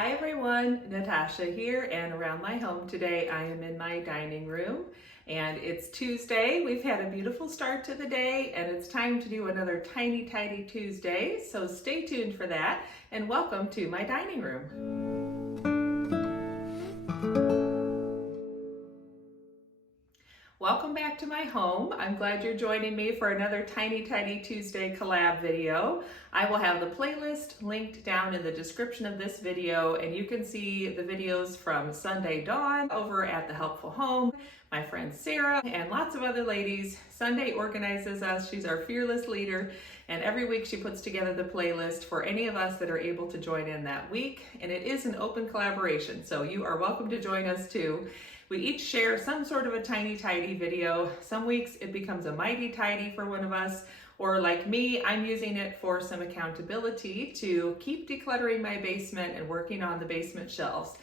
Hi everyone, Natasha here, and around my home today I am in my dining room and it's Tuesday. We've had a beautiful start to the day and it's time to do another Tiny Tidy Tuesday, so stay tuned for that and welcome to my dining room. Welcome back to my home. I'm glad you're joining me for another Tiny Tidy Tuesday collab video. I will have the playlist linked down in the description of this video, and you can see the videos from Sunday Dawn over at The Helpful Home, my friend Sara, and lots of other ladies. Sunday organizes us. She's our fearless leader, and every week she puts together the playlist for any of us that are able to join in that week, and it is an open collaboration, so you are welcome to join us too. We each share some sort of a tiny tidy video. Some weeks it becomes a mighty tidy for one of us, or like me, I'm using it for some accountability to keep decluttering my basement and working on the basement shelves.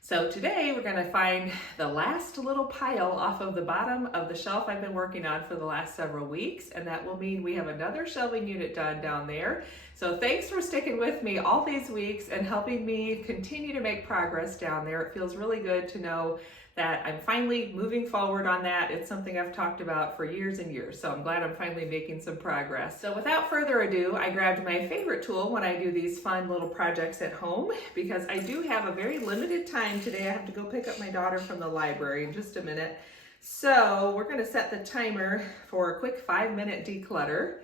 So today we're gonna find the last little pile off of the bottom of the shelf I've been working on for the last several weeks, and that will mean we have another shelving unit done down there. So thanks for sticking with me all these weeks and helping me continue to make progress down there. It feels really good to know that I'm finally moving forward on that. It's something I've talked about for years and years, so I'm glad I'm finally making some progress. So without further ado, I grabbed my favorite tool when I do these fun little projects at home, because I do have a very limited time today. I have to go pick up my daughter from the library in just a minute. So we're gonna set the timer for a quick 5-minute declutter.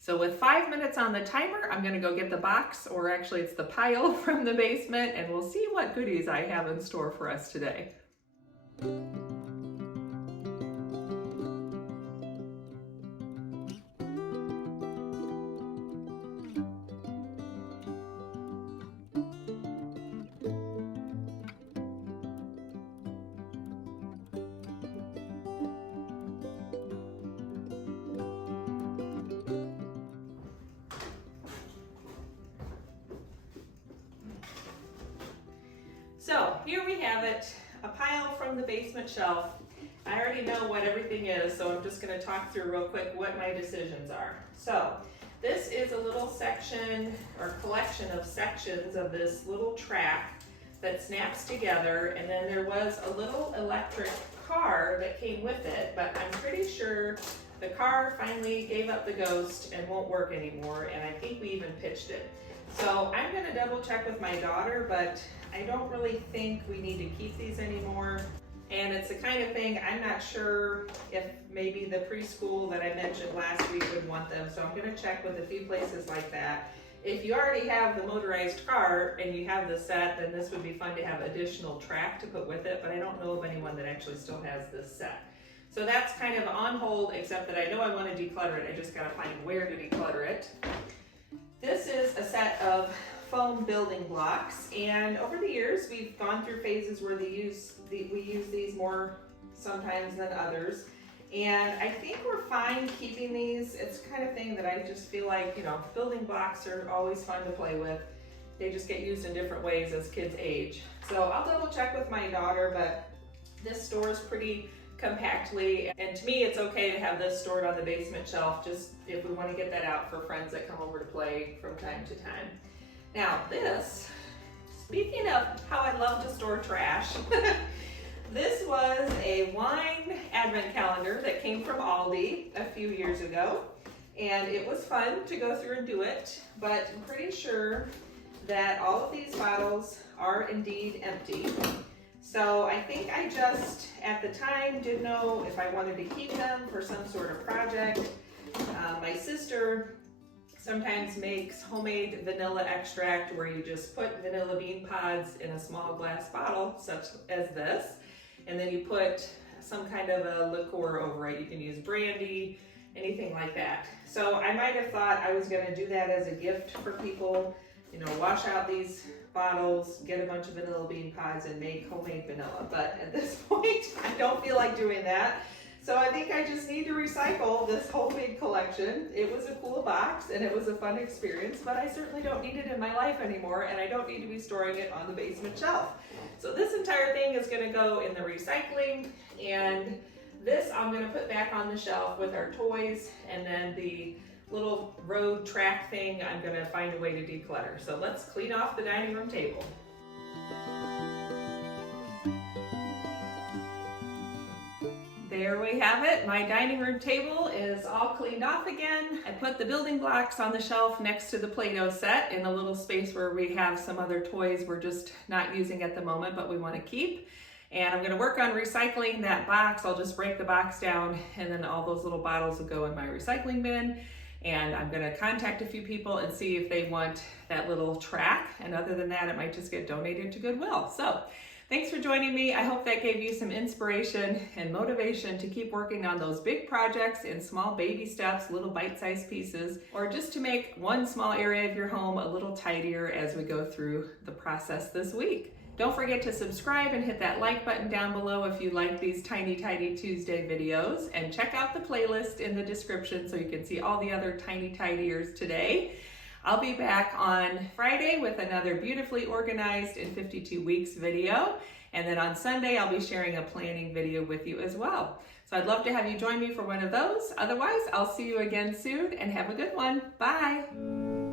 So with 5 minutes on the timer, I'm gonna go get the box, or actually it's the pile from the basement, and we'll see what goodies I have in store for us today. So here we have it, a pile from the basement shelf. I already know what everything is, so I'm just going to talk through real quick what my decisions are. So this is a little section or collection of sections of this little track that snaps together, and then there was a little electric car that came with it, but I'm pretty sure the car finally gave up the ghost and won't work anymore, and I think we even pitched it. So I'm going to double check with my daughter, but I don't really think we need to keep these anymore. And it's the kind of thing, I'm not sure if maybe the preschool that I mentioned last week would want them, so I'm going to check with a few places like that. If you already have the motorized car and you have the set, then this would be fun to have additional track to put with it, but I don't know of anyone that actually still has this set. So that's kind of on hold, except that I know I want to declutter it. I just got to find where to declutter it. This is a set of foam building blocks, and over the years we've gone through phases where we use these more sometimes than others, and I think we're fine keeping these. It's the kind of thing that I just feel like, you know, building blocks are always fun to play with. They just get used in different ways as kids age. So I'll double check with my daughter, but this stores pretty compactly, and to me it's okay to have this stored on the basement shelf, just if we want to get that out for friends that come over to play from time to time. Now this, speaking of how I love to store trash, this was a wine advent calendar that came from Aldi a few years ago, and it was fun to go through and do it, but I'm pretty sure that all of these bottles are indeed empty. So I think I just, at the time, didn't know if I wanted to keep them for some sort of project. My sister sometimes makes homemade vanilla extract where you just put vanilla bean pods in a small glass bottle, such as this, and then you put some kind of a liqueur over it. You can use brandy, anything like that. So I might have thought I was going to do that as a gift for people, you know, wash out these bottles, get a bunch of vanilla bean pods, and make homemade vanilla. But at this point, I don't feel like doing that. So I think I just need to recycle this whole big collection. It was a cool box and it was a fun experience, but I certainly don't need it in my life anymore, and I don't need to be storing it on the basement shelf. So this entire thing is going to go in the recycling, and this I'm going to put back on the shelf with our toys, and then the little road track thing I'm going to find a way to declutter. So let's clean off the dining room table. There we have it. My dining room table is all cleaned off again. I put the building blocks on the shelf next to the Play-Doh set in a little space where we have some other toys we're just not using at the moment, but we want to keep. And I'm going to work on recycling that box. I'll just break the box down and then all those little bottles will go in my recycling bin. And I'm going to contact a few people and see if they want that little track. And other than that, it might just get donated to Goodwill. So thanks for joining me. I hope that gave you some inspiration and motivation to keep working on those big projects in small baby steps, little bite-sized pieces, or just to make one small area of your home a little tidier as we go through the process this week. Don't forget to subscribe and hit that like button down below if you like these Tiny Tidy Tuesday videos, and check out the playlist in the description so you can see all the other Tiny Tidiers today. I'll be back on Friday with another beautifully organized in 52 weeks video. And then on Sunday, I'll be sharing a planning video with you as well. So I'd love to have you join me for one of those. Otherwise, I'll see you again soon and have a good one. Bye.